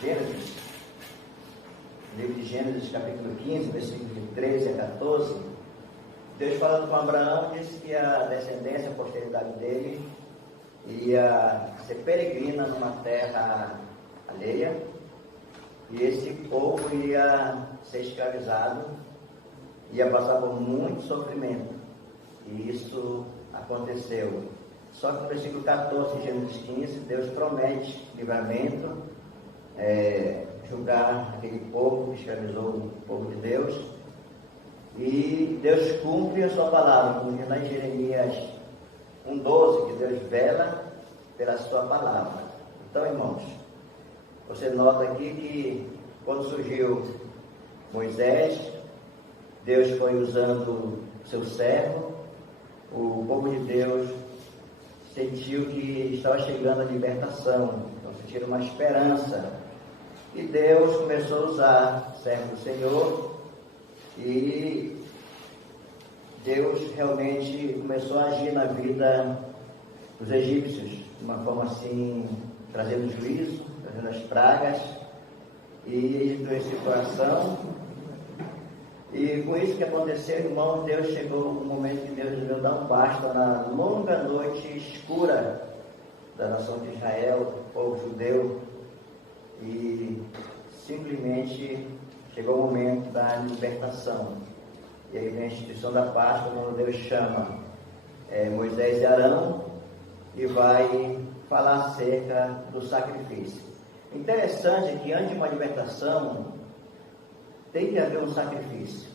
Gênesis, livro de Gênesis, capítulo 15, versículos de 13 a 14, Deus falando com Abraão, disse que a descendência, a posteridade dele, ia ser peregrina numa terra alheia, e esse povo ia ser escravizado, ia passar por muito sofrimento, e isso aconteceu. Só que no versículo 14 de Gênesis 15, Deus promete livramento, julgar aquele povo que escravizou o povo de Deus, e Deus cumpre a sua palavra, como diz lá em Jeremias 1,12, que Deus vela pela sua palavra. Então, irmãos, você nota aqui que quando surgiu Moisés, Deus foi usando seu servo, o povo de Deus sentiu que estava chegando a libertação, então sentiram uma esperança. E Deus começou a usar o servo do Senhor, e Deus realmente começou a agir na vida dos egípcios, de uma forma assim, trazendo juízo, trazendo as pragas, e eles esse coração. E com isso que aconteceu, irmão, Deus chegou no momento que Deus veio dar um basta na longa noite escura da nação de Israel, do povo judeu, e simplesmente chegou o momento da libertação. E aí vem a instituição da Páscoa, quando Deus chama Moisés e Arão e vai falar acerca do sacrifício. Interessante é que antes de uma libertação tem que haver um sacrifício.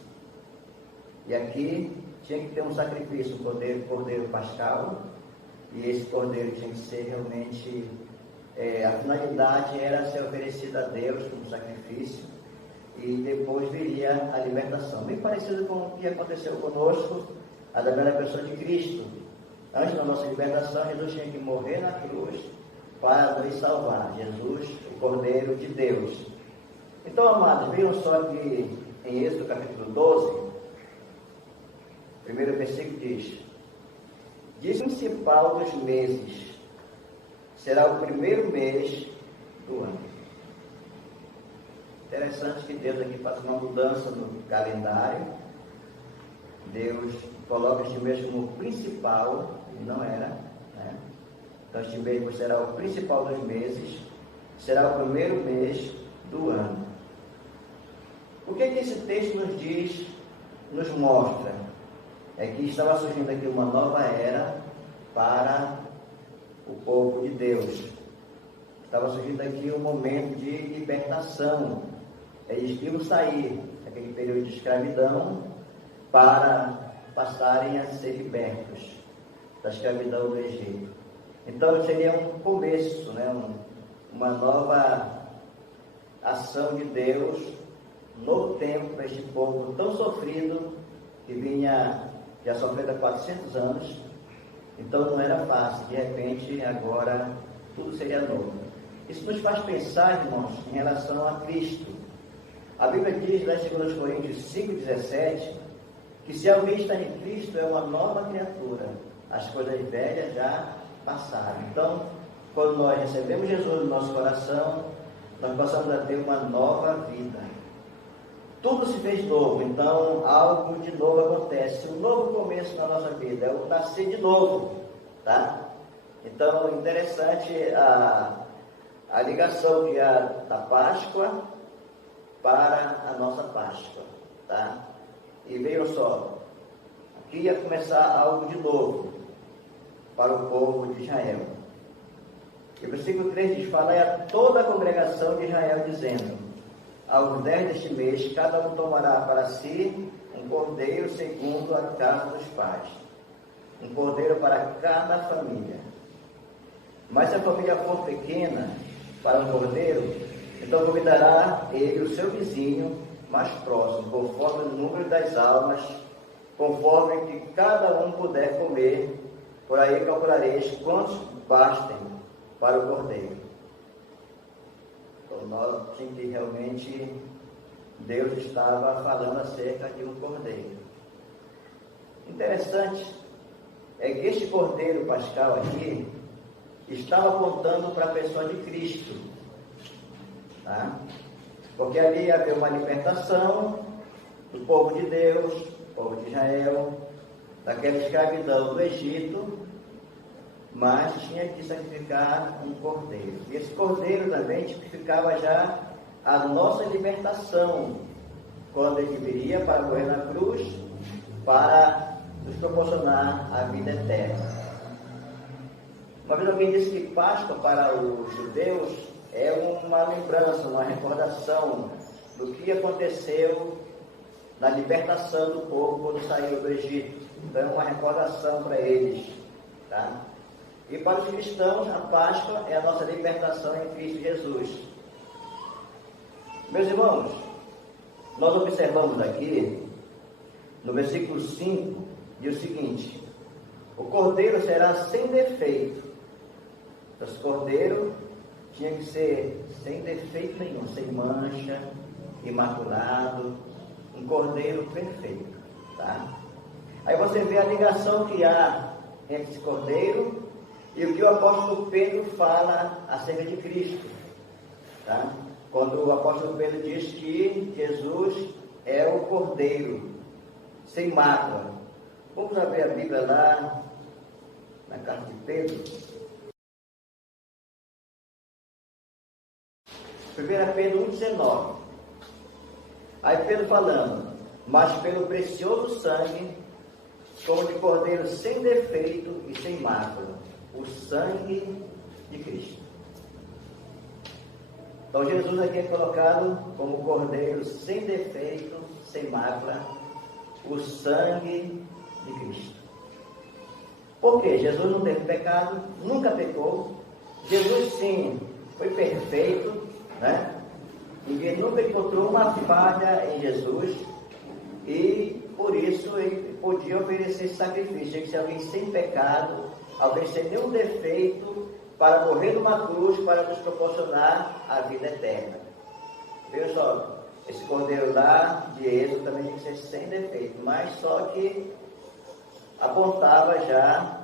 E aqui tinha que ter um sacrifício, um cordeiro pascal, e esse cordeiro tinha que ser realmente, a finalidade era ser oferecido a Deus como sacrifício, e depois viria a libertação. Bem parecido com o que aconteceu conosco, a da primeira pessoa de Cristo. Antes da nossa libertação, Jesus tinha que morrer na cruz para nos salvar. Jesus, o Cordeiro de Deus. Então, amados, vejam só que em Êxodo capítulo 12, primeiro versículo diz: diz o principal dos meses, será o primeiro mês do ano. Interessante que Deus aqui faz uma mudança no calendário. Deus coloca este mês como principal, e não era, né? Então este mês será o principal dos meses, será o primeiro mês do ano. O que esse texto nos diz, nos mostra? É que estava surgindo aqui uma nova era para o povo de Deus. Estava surgindo aqui um momento de libertação. Eles iam sair daquele período de escravidão para passarem a ser libertos da escravidão do Egito. Então seria um começo, né? Uma nova ação de Deus, um novo tempo para este povo tão sofrido, que vinha já sofrendo há 400 anos. Então não era fácil, de repente agora tudo seria novo. Isso nos faz pensar, irmãos, em relação a Cristo. A Bíblia diz, lá em 2 Coríntios 5,17, que se alguém está em Cristo é uma nova criatura, as coisas velhas já passaram. Então, quando nós recebemos Jesus no nosso coração, nós passamos a ter uma nova vida. Tudo se fez novo, então algo de novo acontece, um novo começo na nossa vida, é o nascer de novo, tá? Então, interessante a ligação que há da Páscoa para a nossa Páscoa, tá? E vejam só, aqui ia começar algo de novo para o povo de Israel. E o versículo 3 diz: falai a toda a congregação de Israel, dizendo: aos 10 deste mês, cada um tomará para si um cordeiro segundo a casa dos pais, um cordeiro para cada família. Mas se a família for pequena para um cordeiro, então convidará ele o seu vizinho mais próximo, conforme o número das almas, conforme que cada um puder comer. Por aí calculareis quantos bastem para o cordeiro. Então nós tínhamos que realmente Deus estava falando acerca de um cordeiro. Interessante é que este cordeiro pascal aqui estava apontando para a pessoa de Cristo. Tá? Porque ali havia uma libertação do povo de Deus, povo de Israel, daquela escravidão do Egito, mas tinha que sacrificar um cordeiro. E esse cordeiro também tipificava já a nossa libertação, quando ele viria para morrer na cruz, para nos proporcionar a vida eterna. Uma vez alguém disse que Páscoa para os judeus é uma lembrança, uma recordação do que aconteceu na libertação do povo quando saiu do Egito. Então é uma recordação para eles. Tá? E para os cristãos, a Páscoa é a nossa libertação em Cristo Jesus. Meus irmãos, nós observamos aqui, no versículo 5, diz o seguinte: o cordeiro será sem defeito. Então, esse cordeiro tinha que ser sem defeito nenhum, sem mancha, imaculado, um cordeiro perfeito. Tá? Aí você vê a ligação que há entre esse cordeiro e o que o apóstolo Pedro fala acerca de Cristo. Tá? Quando o apóstolo Pedro diz que Jesus é o cordeiro, sem mácula. Vamos abrir a Bíblia lá, na carta de Pedro. 1 Pedro 1,19. Aí Pedro falando: mas pelo precioso sangue, como de cordeiro sem defeito e sem mácula, o sangue de Cristo. Então Jesus aqui é colocado como cordeiro sem defeito, sem mácula, o sangue de Cristo. Por quê? Jesus não teve pecado, nunca pecou. Jesus sim foi perfeito, né? Ninguém nunca encontrou uma falha em Jesus, e por isso ele podia oferecer sacrifício. Tinha que ser alguém sem pecado, alguém sem nenhum defeito, para morrer numa cruz, para nos proporcionar a vida eterna. Veja só, esse cordeiro lá de Êxodo também tinha que ser sem defeito, mas só que apontava já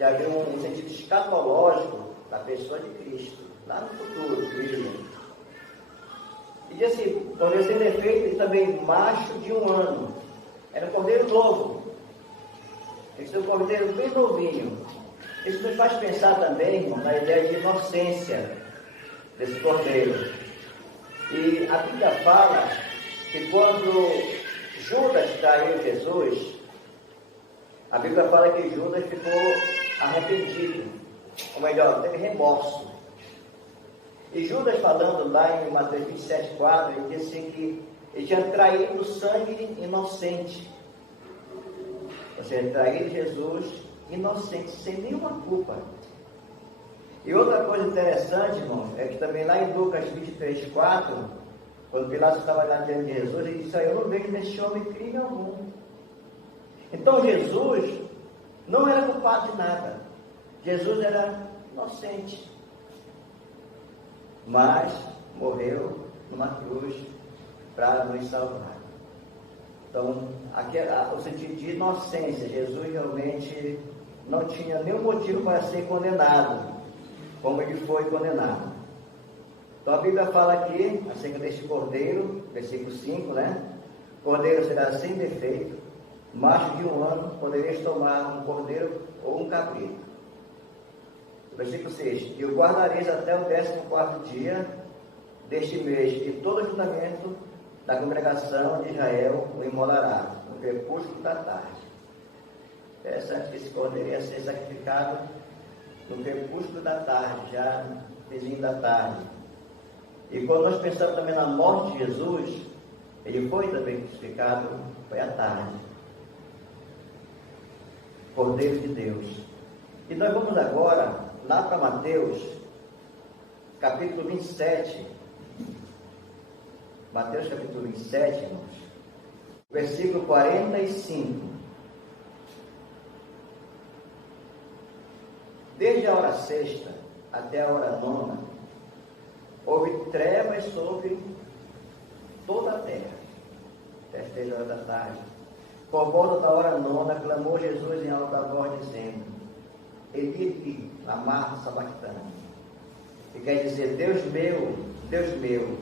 havia um sentido escatológico da pessoa de Cristo, lá no futuro, Cristo. E diz assim, cordeiro sem defeito e também macho de 1 ano. Era um cordeiro novo. Esse é um cordeiro bem novinho. Isso nos faz pensar também, irmão, na ideia de inocência desse cordeiro. E a Bíblia fala que quando Judas traiu Jesus, a Bíblia fala que Judas ficou arrependido, ou melhor, teve remorso. E Judas, falando lá em Mateus 27,4, ele disse assim que ele tinha traído sangue inocente. Ou seja, traído Jesus inocente, sem nenhuma culpa. E outra coisa interessante, irmão, é que também lá em Lucas 23,4, quando Pilatos estava lá diante de Jesus, ele disse: eu não vejo nesse homem crime algum. Então Jesus não era culpado de nada. Jesus era inocente, mas morreu numa cruz para nos salvar. Então, aqui o sentido de inocência, Jesus realmente não tinha nenhum motivo para ser condenado, como ele foi condenado. Então a Bíblia fala aqui, acerca deste cordeiro, versículo 5, né? Cordeiro será sem defeito, macho de 1 ano, podereis tomar um cordeiro ou um cabrito. Versículo 6, e o guardareis até o 14º dia deste mês, e todo ajuntamento da congregação de Israel o imolará, no crepúsculo da tarde. Interessante que esse cordeiro ia ser sacrificado no crepúsculo da tarde, já no vizinho da tarde. E quando nós pensamos também na morte de Jesus, ele foi também crucificado, foi à tarde. Cordeiro de Deus. E nós vamos agora lá para Mateus, capítulo 27. Mateus capítulo 27, irmãos, versículo 45. Desde a hora sexta até a hora nona, houve trevas sobre toda a terra, até as 3 horas da tarde. Por volta da hora nona, clamou Jesus em alta voz, dizendo: Eli, Eli, lama sabachthani, que quer dizer: Deus meu, Deus meu,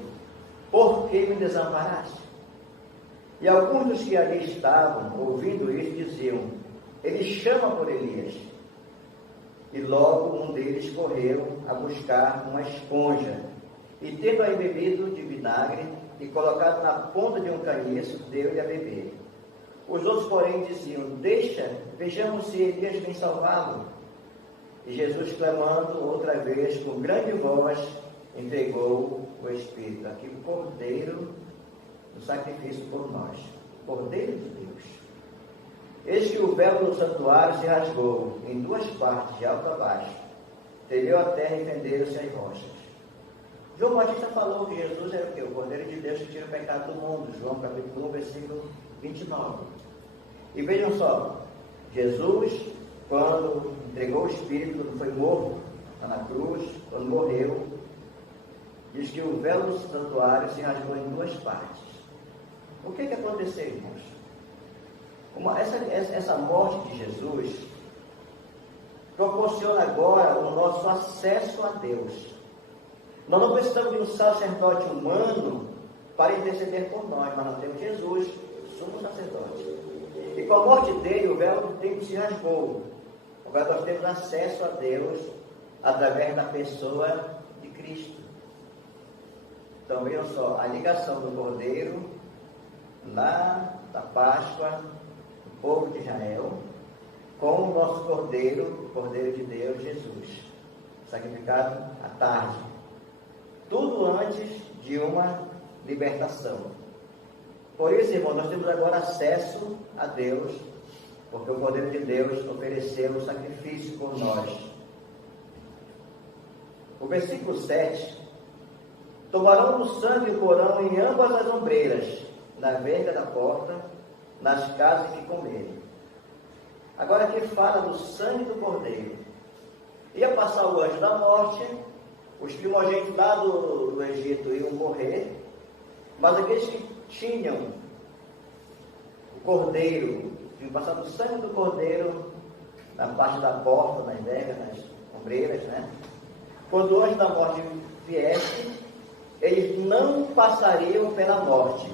por que me desamparaste? E alguns dos que ali estavam, ouvindo isso, diziam: ele chama por Elias. E logo um deles correu a buscar uma esponja, e tendo aí bebido de vinagre, e colocado na ponta de um caniço, deu-lhe a beber. Os outros, porém, diziam: deixa, vejamos se Elias vem salvá-lo. E Jesus, clamando outra vez com grande voz, entregou o Espírito. Aqui o Cordeiro do sacrifício por nós, Cordeiro de Deus. Eis que o véu do santuário se rasgou em duas partes, de alto a baixo, tremeu a terra e fenderam-se as rochas. João Batista falou que Jesus era o quê? O Cordeiro de Deus que tira o pecado do mundo. João capítulo 1, versículo 29. E vejam só, Jesus, quando entregou o Espírito, quando foi morto na cruz, quando morreu, diz que o véu do santuário se rasgou em duas partes. O que aconteceu, irmãos? Essa morte de Jesus proporciona agora o nosso acesso a Deus. Nós não precisamos de um sacerdote humano para interceder por nós, mas nós temos Jesus, o sumo sacerdote. E com a morte dele, o véu do templo se rasgou. Agora nós temos acesso a Deus através da pessoa de Cristo. Então vejam só, a ligação do Cordeiro, lá da Páscoa, do povo de Israel, com o nosso Cordeiro, o Cordeiro de Deus, Jesus, sacrificado à tarde. Tudo antes de uma libertação. Por isso, irmão, nós temos agora acesso a Deus, porque o Cordeiro de Deus ofereceu o sacrifício por nós. O versículo 7: tomarão do sangue e o porão em ambas as ombreiras, na verga da porta, nas casas que comerem. Agora aqui fala do sangue do Cordeiro. Ia passar o anjo da morte, os primogênitos lá do Egito iam morrer, mas aqueles que tinham o Cordeiro, iam passar do sangue do Cordeiro na parte da porta, nas vergas, nas ombreiras, né? Quando o anjo da morte viesse, eles não passariam pela morte.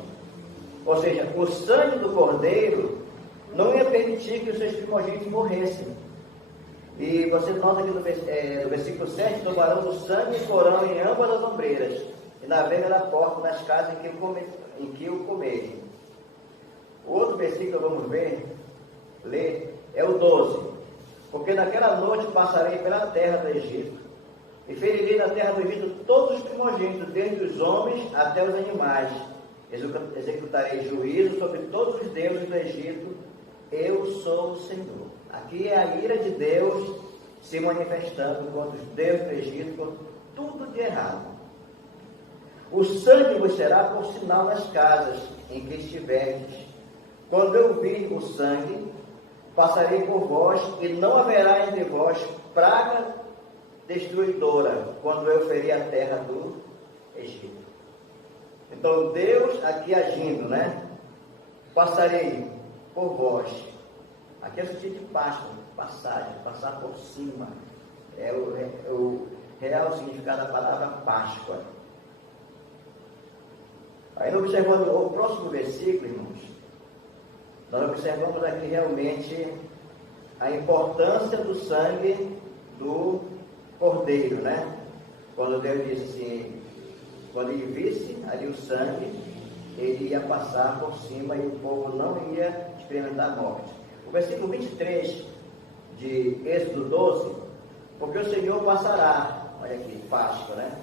Ou seja, o sangue do Cordeiro não ia permitir que os seus primogênitos morressem. E você nota aqui no versículo 7, tomarão do sangue e porão em ambas as ombreiras, e na verga da porta, nas casas em que o comerem. O outro versículo que vamos ler, é o 12. Porque naquela noite passarei pela terra do Egito, e ferirei na terra do Egito todos os primogênitos, desde os homens até os animais. Executarei juízo sobre todos os deuses do Egito. Eu sou o Senhor. Aqui é a ira de Deus se manifestando contra os deuses do Egito, com tudo de errado. O sangue vos será por sinal nas casas em que estiverdes. Quando eu vir o sangue, passarei por vós, e não haverá entre vós praga destruidora, quando eu ferir a terra do Egito. Então Deus aqui agindo, né? Passarei por vós. Aqui é o sentido de Páscoa, passagem, passar por cima. É o real significado da palavra Páscoa. Aí observando o próximo versículo, irmãos, nós observamos aqui realmente a importância do sangue do Cordeiro, né? Quando Deus disse assim, quando ele visse ali o sangue, ele ia passar por cima e o povo não ia experimentar a morte. O versículo 23 de Êxodo 12, porque o Senhor passará, olha aqui, Páscoa, né?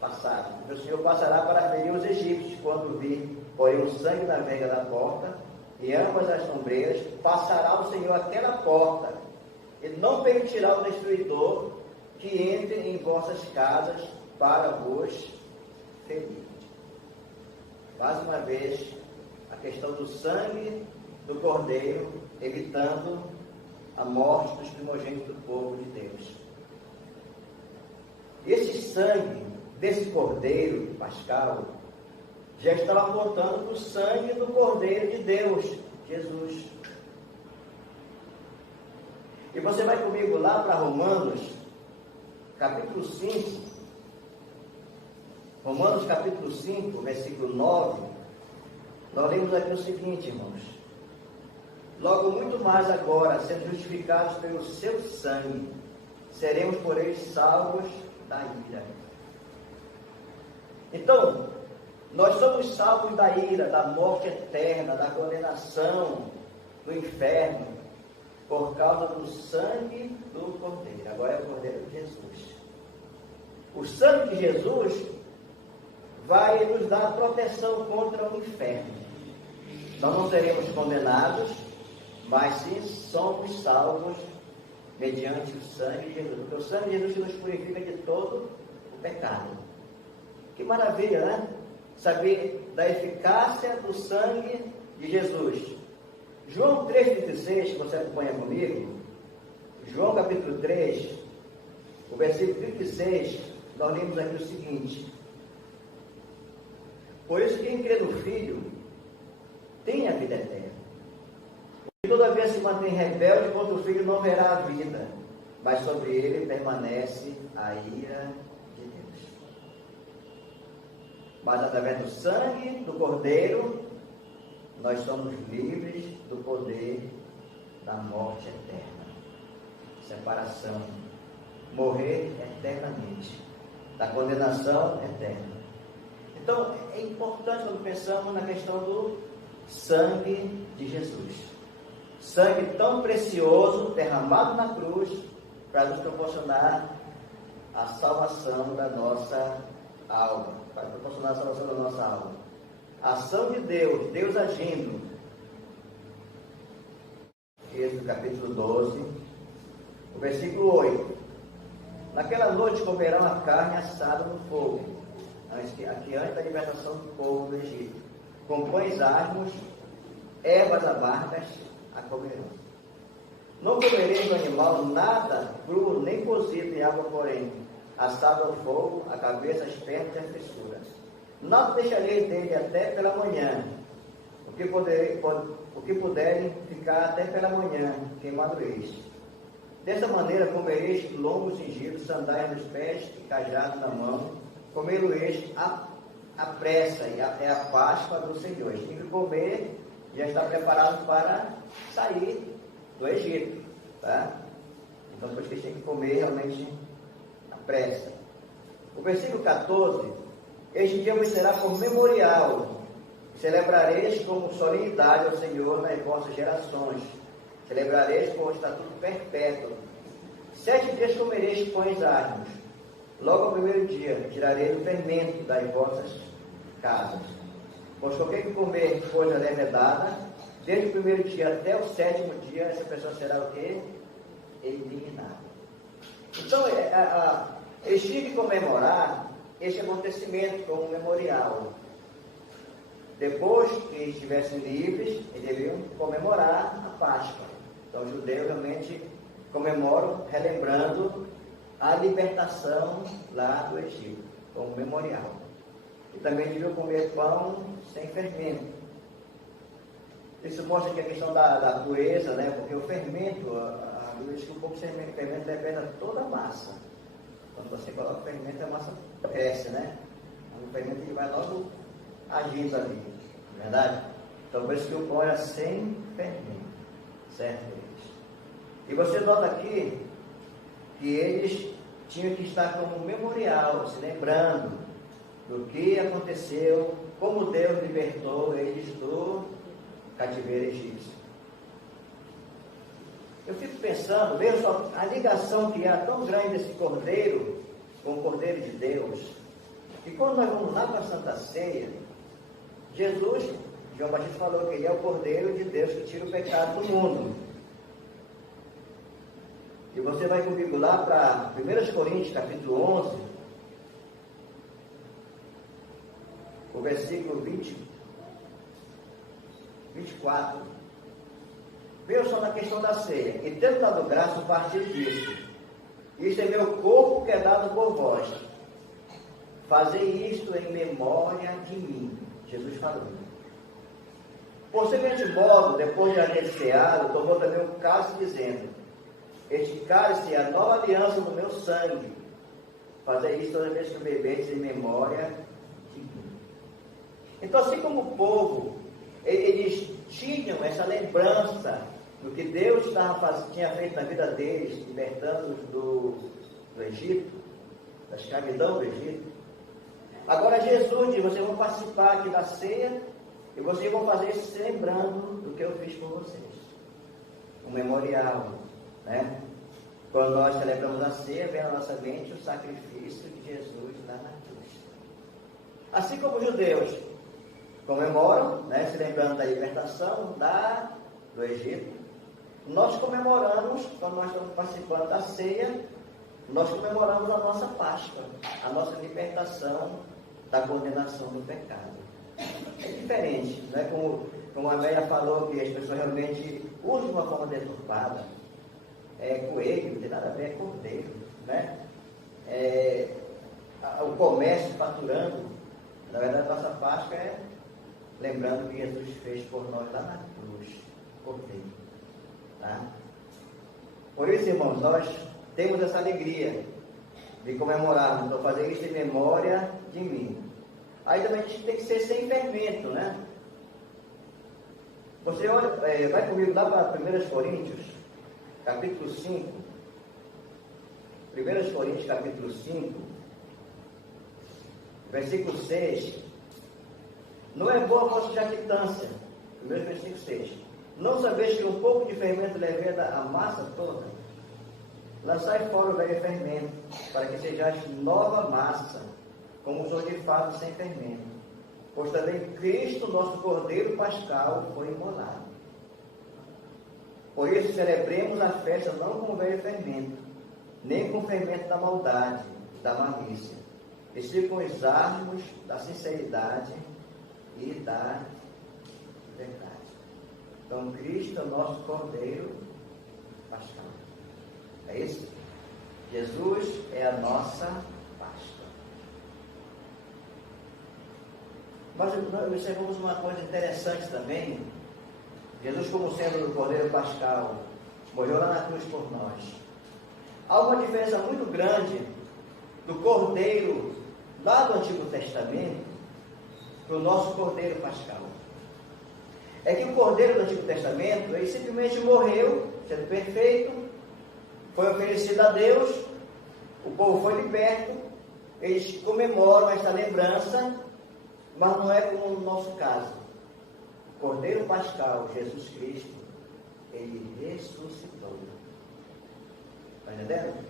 Passado. Porque o Senhor passará para ferir os egípcios, quando vir, porém, o sangue na verga da porta, e ambas as ombreiras, passará o Senhor aquela porta, e não permitirá o destruidor que entre em vossas casas para vos ferir. Mais uma vez, a questão do sangue do Cordeiro, evitando a morte dos primogênitos do povo de Deus. Esse sangue desse Cordeiro pascal já estava apontando para o sangue do Cordeiro de Deus, Jesus. E você vai comigo lá para Romanos, capítulo 5, Romanos capítulo 5, versículo 9, nós lemos aqui o seguinte, irmãos: logo muito mais agora, sendo justificados pelo seu sangue, seremos por ele salvos da ira. Então, nós somos salvos da ira, da morte eterna, da condenação, do inferno, por causa do sangue do Cordeiro. Agora é o Cordeiro de Jesus. O sangue de Jesus vai nos dar proteção contra o inferno. Nós não seremos condenados, mas sim somos salvos mediante o sangue de Jesus. Porque o sangue de Jesus nos purifica de todo o pecado. Que maravilha, né? Saber da eficácia do sangue de Jesus. João 3,36, que você acompanha comigo, João capítulo 3, o versículo 36, nós lemos aqui o seguinte: por isso quem crê no Filho tem a vida eterna. E todavia se mantém rebelde contra o Filho não verá a vida, mas sobre ele permanece a ira de Deus. Mas através do sangue do Cordeiro, nós somos livres do poder da morte eterna, separação, morrer eternamente, da condenação eterna. Então, é importante quando pensamos na questão do sangue de Jesus. Sangue tão precioso, derramado na cruz, para nos proporcionar a salvação da nossa alma. Para proporcionar a salvação da nossa alma. A ação de Deus, Deus agindo. Êxodo capítulo 12, o versículo 8. Naquela noite comerão a carne assada no fogo, aqui antes da libertação do povo do Egito, com pães asmos, ervas amargas a comerão. Não comereis do animal nada cru, nem cozido em água, porém, assado ao fogo, a cabeça, as pernas e as fissuras. Nada deixareis dele até pela manhã, o que puderem ficar até pela manhã, queimadoreis. Dessa maneira comereis lombos cingidos, sandálias nos pés e cajado na mão, comê-lo-eis à pressa, e é a Páscoa do Senhor. Tem que comer, já está preparado para sair do Egito, tá? Então, por isso que tem que comer realmente à pressa. O versículo 14: este dia vos será por memorial, celebrareis como solenidade ao Senhor nas vossas gerações, celebrareis com o estatuto perpétuo. 7 dias comereis pães asmos, logo ao primeiro dia tirareis o fermento das vossas casas. Pois qualquer que comer coisa levedada, desde o primeiro dia até o 7º dia, essa pessoa será o quê? Eliminada. Então, eles tinham que comemorar esse acontecimento como um memorial. Depois que estivessem livres, eles deveriam comemorar a Páscoa. Então, os judeus realmente comemoram, relembrando a libertação lá do Egito, como memorial. E também deviam comer pão sem fermento. Isso mostra que a questão da pureza, né? Porque o fermento, a Bíblia diz que um pouco de fermento depende de toda a massa. Quando você coloca o fermento, a massa cresce, né? O fermento ele vai logo agindo ali, não é verdade? Então, por isso que o pão era sem fermento, certo? E você nota aqui que eles tinham que estar como memorial, se lembrando do que aconteceu, como Deus libertou eles do cativeiro egípcio. Eu fico pensando, veja só, a ligação que há tão grande desse cordeiro com o Cordeiro de Deus, que quando nós vamos lá para a Santa Ceia, Jesus, João Batista falou que ele é o Cordeiro de Deus que tira o pecado do mundo. E você vai comigo lá para 1 Coríntios, capítulo 11, o versículo 24. Veja só na questão da ceia. E tendo dado graça, partir disso. Isto é meu corpo que é dado por vós. Fazei isto em memória de mim. Jesus falou. Por semelhante modo, depois de haver ceado, tomou também o cálice, dizendo: este cálice é a nova aliança do meu sangue. Fazei isto toda vez que bebeis em memória Então, assim como o povo, eles tinham essa lembrança do que Deus tinha feito na vida deles, libertando-os do Egito, da escravidão do Egito. Agora Jesus diz, vocês vão participar aqui da ceia e vocês vão fazer isso se lembrando do que eu fiz por vocês. Um memorial, né? Quando nós celebramos a ceia, vem na nossa mente o sacrifício de Jesus lá na cruz. Assim como os judeus comemoram, né, se lembrando da libertação do Egito, nós comemoramos, quando nós estamos participando da ceia, nós comemoramos a nossa Páscoa, a nossa libertação da condenação do pecado. É diferente, né? Como a Amélia falou, que as pessoas realmente usam de uma forma deturpada. É coelho, não tem nada a ver, é cordeiro, né? O comércio faturando. Na verdade, a nossa Páscoa é lembrando que Jesus fez por nós lá na cruz, cordeiro. Tá? Por isso, irmãos, nós temos essa alegria de comemorarmos, então fazer isso em memória de mim. Aí também a gente tem que ser sem fermento, né? Você olha, vai comigo lá para 1 Coríntios, capítulo 5. 1 Coríntios, capítulo 5, versículo 6. Não é boa a vossa jactância. 1 versículo 6. Não sabeis que um pouco de fermento leveda a massa toda? Lançai fora o velho fermento, para que sejais nova massa, como sois de fato sem fermento. Pois também Cristo, nosso Cordeiro Pascal, foi imolado. Por isso celebremos a festa não com o velho fermento, nem com o fermento da maldade, da malícia, e circuncisarmos da sinceridade e da verdade. Então Cristo é o nosso Cordeiro Pascal. É isso? Jesus é a nossa Páscoa. Nós observamos uma coisa interessante também. Jesus, como sendo o Cordeiro Pascal, morreu lá na cruz por nós. Há uma diferença muito grande do Cordeiro lá do Antigo Testamento para o nosso Cordeiro Pascal. É que o Cordeiro do Antigo Testamento, ele simplesmente morreu, sendo perfeito, foi oferecido a Deus, o povo foi liberto, eles comemoram essa lembrança, mas não é como no nosso caso. O Cordeiro Pascal, Jesus Cristo, ele ressuscitou. Está entendendo?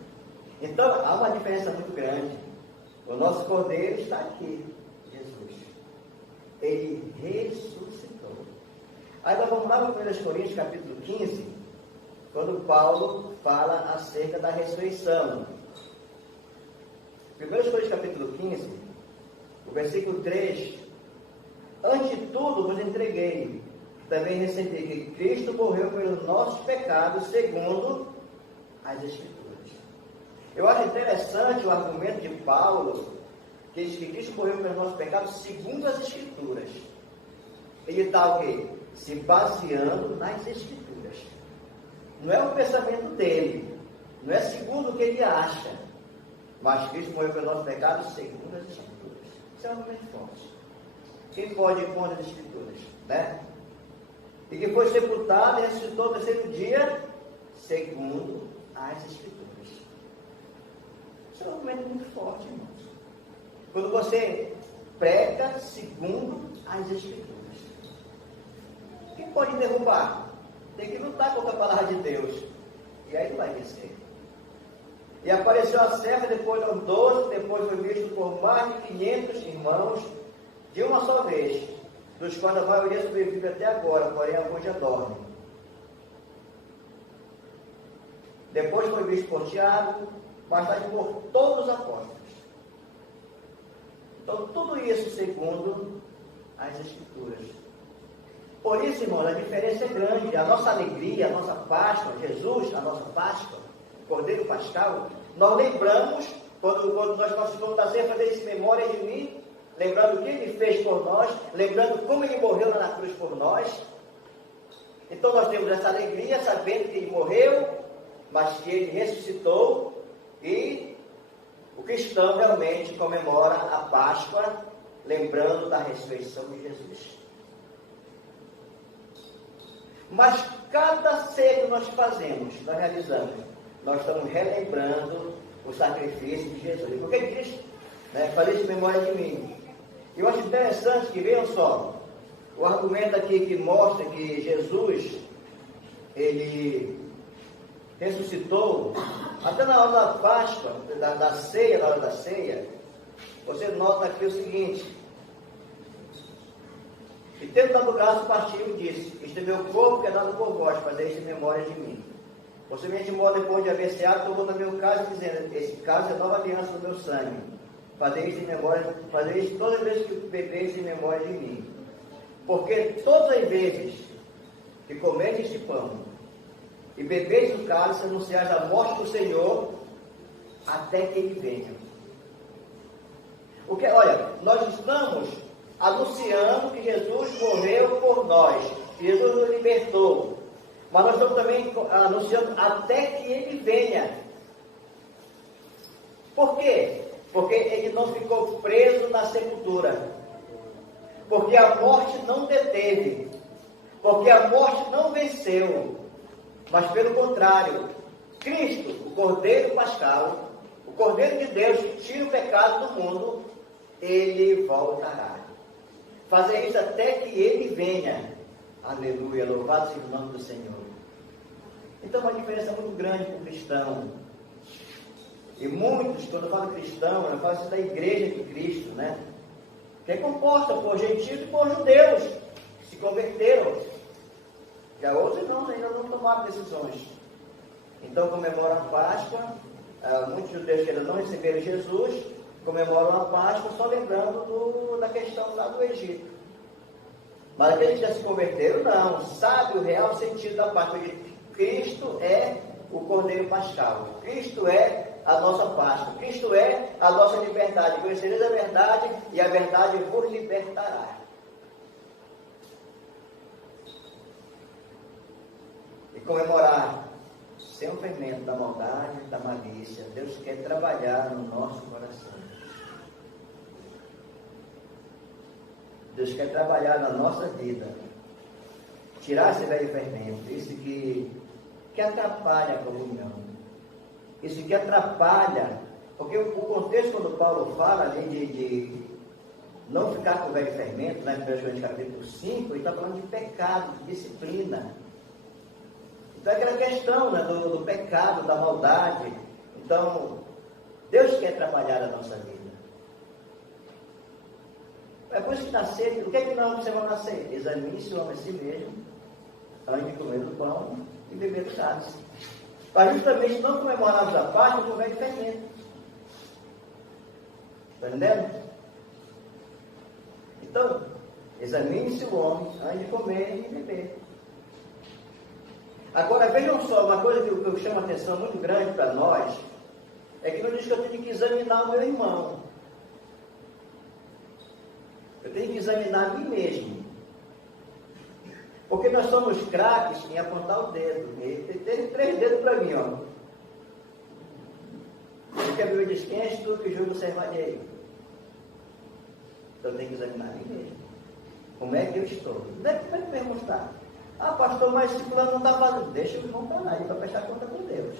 Então, há uma diferença muito grande. O nosso Cordeiro está aqui, Jesus. Ele ressuscitou. Aí nós vamos lá para 1 Coríntios, capítulo 15, quando Paulo fala acerca da ressurreição. 1 Coríntios, capítulo 15, o versículo 3. Antes de tudo vos entreguei, também recebi que Cristo morreu pelos nossos pecados, segundo as Escrituras. Eu acho interessante o argumento de Paulo, que diz que Cristo morreu pelos nossos pecados, segundo as Escrituras. Ele está o quê? Se baseando nas Escrituras. Não é o pensamento dele, não é segundo o que ele acha, mas Cristo morreu pelos nossos pecados, segundo as Escrituras. Isso é um argumento forte. Quem pode ir contra as Escrituras, né? E que foi sepultado e ressuscitou no terceiro dia, segundo as Escrituras. Isso é um argumento muito forte, irmãos. Quando você prega segundo as Escrituras. Quem pode derrubar? Tem que lutar contra a palavra de Deus. E aí não vai vencer. E apareceu a serva, depois aos 12, depois foi visto por mais de 500 irmãos, de uma só vez, dos quais a maioria sobrevive até agora, porém alguns já dormem. Depois foi visto por Tiago, mais tarde por todos os apóstolos. Então, tudo isso segundo as Escrituras. Por isso, irmãos, a diferença é grande. A nossa alegria, a nossa Páscoa, Jesus, a nossa Páscoa, Cordeiro Pascal, nós lembramos, quando nós participamos da ceia, fazer isso em memória de mim, lembrando o que Ele fez por nós, lembrando como Ele morreu lá na cruz por nós. Então nós temos essa alegria, sabendo que Ele morreu, mas que Ele ressuscitou, e o cristão realmente comemora a Páscoa lembrando da ressurreição de Jesus. Mas cada ceia que nós fazemos, nós realizamos, nós estamos relembrando o sacrifício de Jesus. Porque ele diz, né, fazer isso em memória de mim. E eu acho interessante que, vejam só, o argumento aqui que mostra que Jesus, ele ressuscitou, até na hora da Páscoa, da ceia, na hora da ceia, você nota aqui o seguinte: e tendo dado o braço, partiu e disse: este é meu corpo que é dado por vós, fazer isso em memória de mim. Posteriormente, de modo depois de haver ceado, tomou também o cálice, dizendo: esse cálice é nova aliança do meu sangue. Fazer isso em memória, fazer isso todas as vezes que bebeis em memória de mim. Porque todas as vezes que comeis este pão e bebeis o cálice, anunciais a morte do Senhor até que ele venha. Porque, olha, nós estamos anunciando que Jesus morreu por nós, que Jesus nos libertou, mas nós estamos também anunciando até que ele venha. Por quê? Porque ele não ficou preso na sepultura, porque a morte não deteve, porque a morte não venceu, mas pelo contrário, Cristo, o Cordeiro Pascal, o Cordeiro de Deus que tira o pecado do mundo, ele voltará. Fazer isso até que ele venha. Aleluia, louvado seja o nome do Senhor. Então, uma diferença muito grande para o cristão. E muitos, quando eu falo cristão, eu falo isso da igreja de Cristo, né? Que é composta por gentios e por judeus, que se converteram. Já outros não, ainda não tomaram decisões. Então, comemoram a Páscoa. Muitos judeus que ainda não receberam Jesus, comemoram a Páscoa só lembrando da questão lá do Egito. Mas aqueles que já se converteram, não. Sabe o real sentido da Páscoa. Cristo é o Cordeiro Pascal. Cristo é a nossa Páscoa. Cristo é a nossa liberdade. Conhecereis a verdade e a verdade vos libertará. E comemorar sem o fermento da maldade e da malícia. Deus quer trabalhar no nosso coração. Deus quer trabalhar na nossa vida. Tirar esse velho fermento. Isso que atrapalha a comunhão. Isso que atrapalha. Porque o contexto, quando Paulo fala ali de não ficar com o velho fermento, né, em 1 Coríntios capítulo 5, ele está falando de pecado, de disciplina. Então é aquela questão, né, do pecado, da maldade. Então, Deus quer trabalhar a nossa vida. É por isso que na ceia, o que é que nós observamos na ceia? Examine-se o homem a si mesmo, antes de comer do pão e beber do cálice. Para justamente não comemorarmos a Páscoa com o velho fermento. Está entendendo? Então, examine-se o homem antes de comer e beber. Agora, vejam só, uma coisa que eu chamo a atenção muito grande para nós, é que não diz que eu tenho que examinar o meu irmão. Eu tenho que examinar a mim mesmo. Porque nós somos craques em apontar o dedo. Ele tem 3 dedos para mim, ó. Porque a Bíblia diz: quem és tu que julga o servo alheio? Então eu tenho que examinar a mim mesmo. Como é que eu estou? Não é que meu irmão está. Ah, pastor, mas se fulano não está fazendo. Deixa o irmão para lá, ele vai prestar conta com Deus.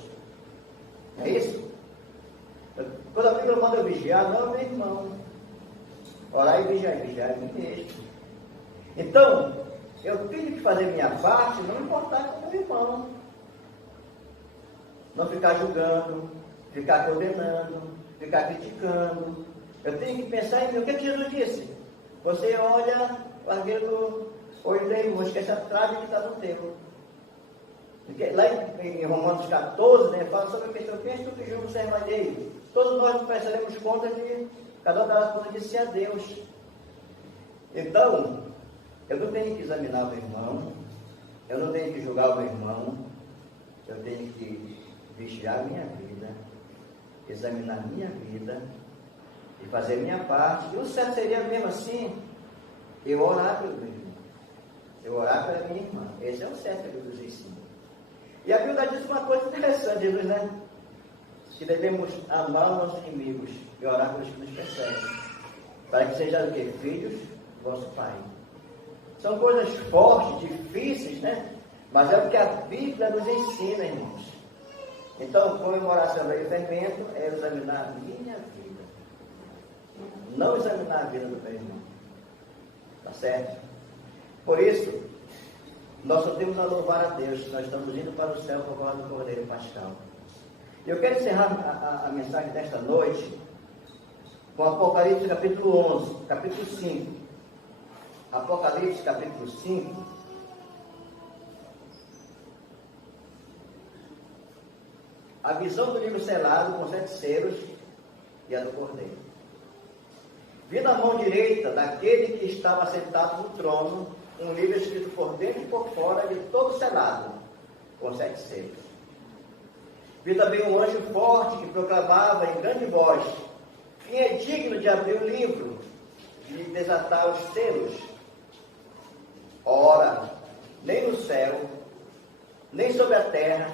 É isso? Quando a Bíblia manda eu vigiar, não é o meu irmão. Orar e vigiar a mim mesmo. Então, eu tenho que fazer minha parte, não importar com o meu irmão. Não ficar julgando, ficar condenando, ficar criticando. Eu tenho que pensar em mim. O que Jesus disse? Você olha o argueiro do olho do irmão, esquece a trave que está no teu. Lá em Romanos 14, né, fala sobre a questão: quem és tu que julga o servo alheio? Todos nós prestaremos conta de cada um dará conta de si a Deus. Então, eu não tenho que examinar o meu irmão, eu não tenho que julgar o meu irmão, eu tenho que vigiar a minha vida, examinar a minha vida e fazer a minha parte. E o certo seria mesmo assim, eu orar pelo meu irmão, eu orar pela minha irmã. Esse é o certo que Jesus ensina. E a Bíblia diz uma coisa interessante, Jesus, né? Que devemos amar os nossos inimigos e orar pelos que nos perseguem. para que sejam o quê? Filhos do vosso Pai. São coisas fortes, difíceis, né? Mas é o que a Bíblia nos ensina, irmãos. Então, comemoração do fermento é examinar a minha vida. Não examinar a vida do meu irmão. Tá certo? Por isso, nós só temos a louvar a Deus. Nós estamos indo para o céu por causa do Cordeiro Pascal. Eu quero encerrar a mensagem desta noite com Apocalipse capítulo 11, capítulo 5. Apocalipse capítulo 5. A visão do livro selado com 7 selos e a do Cordeiro. Vi na mão direita daquele que estava sentado no trono um livro escrito por dentro e por fora e todo selado com 7 selos. Vi também um anjo forte que proclamava em grande voz: quem é digno de abrir o livro e de desatar os selos? Ora, nem no céu, nem sobre a terra,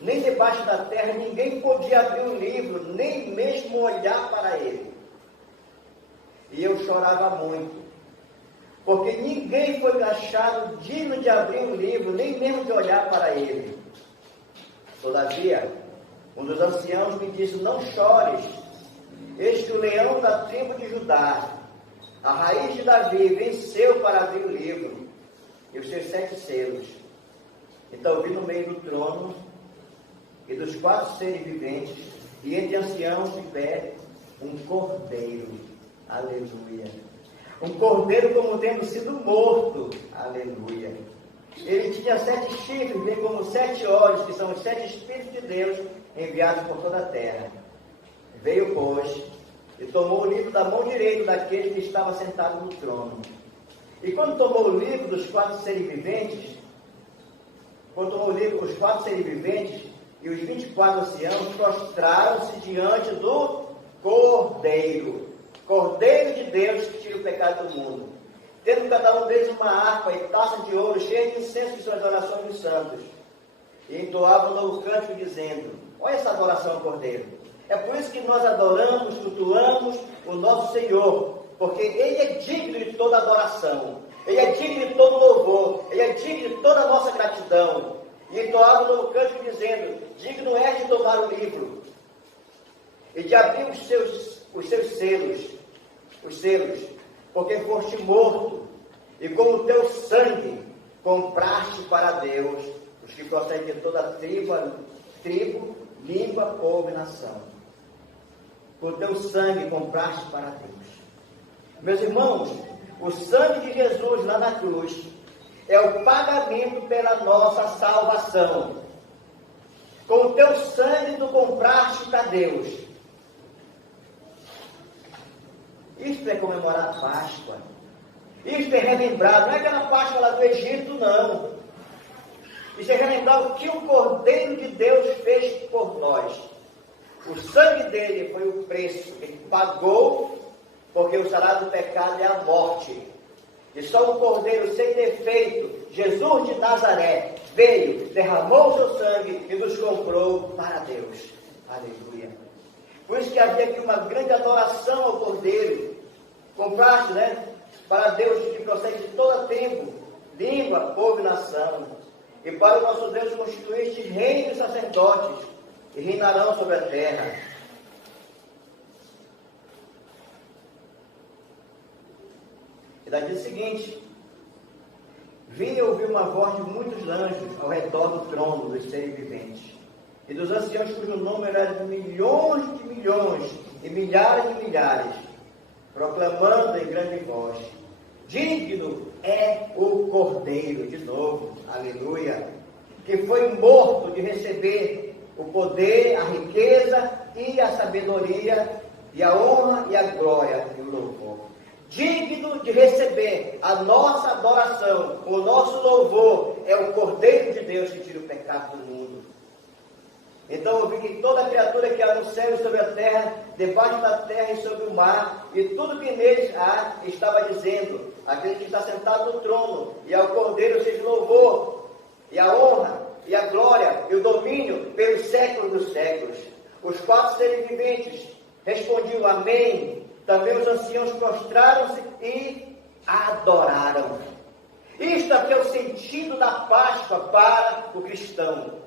nem debaixo da terra, ninguém podia abrir o livro, nem mesmo olhar para ele. E eu chorava muito, porque ninguém foi achado digno de abrir o livro, nem mesmo de olhar para ele. Todavia, um dos anciãos me disse: não chores, eis que o leão da tribo de Judá, a raiz de Davi, venceu para abrir o livro e os seus 7 selos. Então vi no meio do trono e dos 4 seres viventes, e entre anciãos de pé, um cordeiro. Aleluia. Um cordeiro como tendo sido morto. Aleluia. Ele tinha 7 chifres, bem como 7 olhos, que são os 7 Espíritos de Deus enviados por toda a terra. Veio, pois, e tomou o livro da mão direita daquele que estava sentado no trono. E quando tomou o livro dos 4 seres viventes, os 4 seres viventes e os 24 anciãos prostraram-se diante do Cordeiro. Cordeiro de Deus que tira o pecado do mundo. Tendo cada um deles uma harpa e taça de ouro cheia de incenso, que são as orações dos santos. E entoavam um novo cântico dizendo: olha essa adoração ao Cordeiro. É por isso que nós adoramos, cultuamos o nosso Senhor, porque Ele é digno de toda adoração, Ele é digno de todo louvor, Ele é digno de toda a nossa gratidão. E entoavam um novo cântico dizendo: digno és de tomar o livro e de abrir os seus selos, porque foste morto, e com o teu sangue compraste para Deus os que procedem de toda tribo, língua, povo e nação. Com o teu sangue compraste para Deus. Meus irmãos, o sangue de Jesus lá na cruz é o pagamento pela nossa salvação. Com o teu sangue tu compraste para Deus. Isto é comemorar a Páscoa. Isto é relembrar, não é aquela Páscoa lá do Egito, não. Isso é relembrar o que o Cordeiro de Deus fez por nós. O sangue dele foi o preço que ele pagou, porque o salário do pecado é a morte. E só o Cordeiro sem defeito, Jesus de Nazaré, veio, derramou o seu sangue e nos comprou para Deus. Aleluia. Por isso que havia aqui uma grande adoração ao Cordeiro. Compraste, né? Para Deus que procede de toda tribo, língua, povo e nação. E para o nosso Deus constituíste reino e sacerdotes, e reinarão sobre a terra. E daí diz o seguinte: vi e ouvi uma voz de muitos anjos ao redor do trono dos seres viventes, e dos anciãos cujo número era de milhões e milhares de milhares, proclamando em grande voz: digno é o Cordeiro, de novo, aleluia, que foi morto de receber o poder, a riqueza e a sabedoria, e a honra e a glória e o louvor. Digno de receber a nossa adoração, o nosso louvor, é o Cordeiro de Deus que tira o pecado do mundo. Então eu vi que toda criatura que há no céu e sobre a terra, debaixo da terra e sobre o mar, e tudo que neles há, estava dizendo: aquele que está sentado no trono, e ao Cordeiro seja o louvor, e a honra, e a glória, e o domínio pelos séculos dos séculos. Os 4 seres viventes respondiam: amém, também os anciãos prostraram-se e adoraram. Isto aqui é o sentido da Páscoa para o cristão.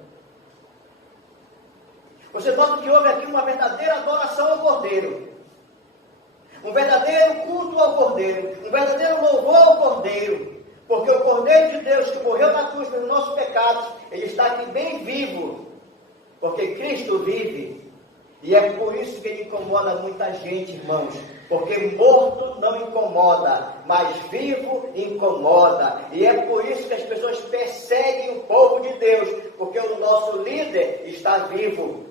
Você nota que houve aqui uma verdadeira adoração ao Cordeiro. Um verdadeiro culto ao Cordeiro. Um verdadeiro louvor ao Cordeiro. Porque o Cordeiro de Deus que morreu na cruz pelos nossos pecados, ele está aqui bem vivo. Porque Cristo vive. E é por isso que ele incomoda muita gente, irmãos. Porque morto não incomoda, mas vivo incomoda. E é por isso que as pessoas perseguem o povo de Deus. Porque o nosso líder está vivo.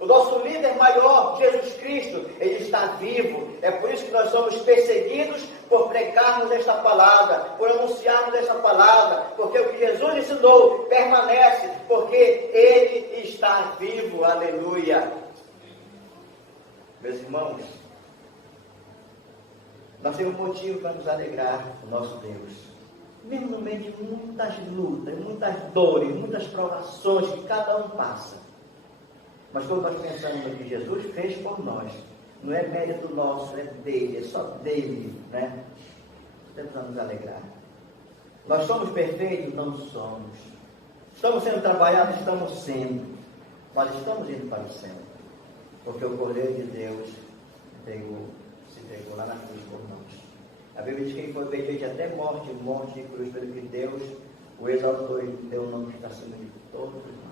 O nosso líder maior, Jesus Cristo, ele está vivo. É por isso que nós somos perseguidos por pregarmos esta palavra, por anunciarmos esta palavra, porque o que Jesus ensinou permanece, porque ele está vivo. Aleluia. Meus irmãos, nós temos motivo para nos alegrar no nosso Deus. Mesmo no meio de muitas lutas, muitas dores, muitas provações que cada um passa. Mas quando nós pensamos no que Jesus fez por nós, não é mérito nosso, é dele, é só dele, né? Temos a nos alegrar. Nós somos perfeitos? Não somos. Estamos sendo trabalhados? Estamos sendo. Mas estamos indo para o céu. Porque o Cordeiro de Deus se entregou lá na cruz por nós. A Bíblia diz que ele foi obediente até morte de cruz, pelo que Deus o exaltou e deu o nome que está acima de todos os nomes.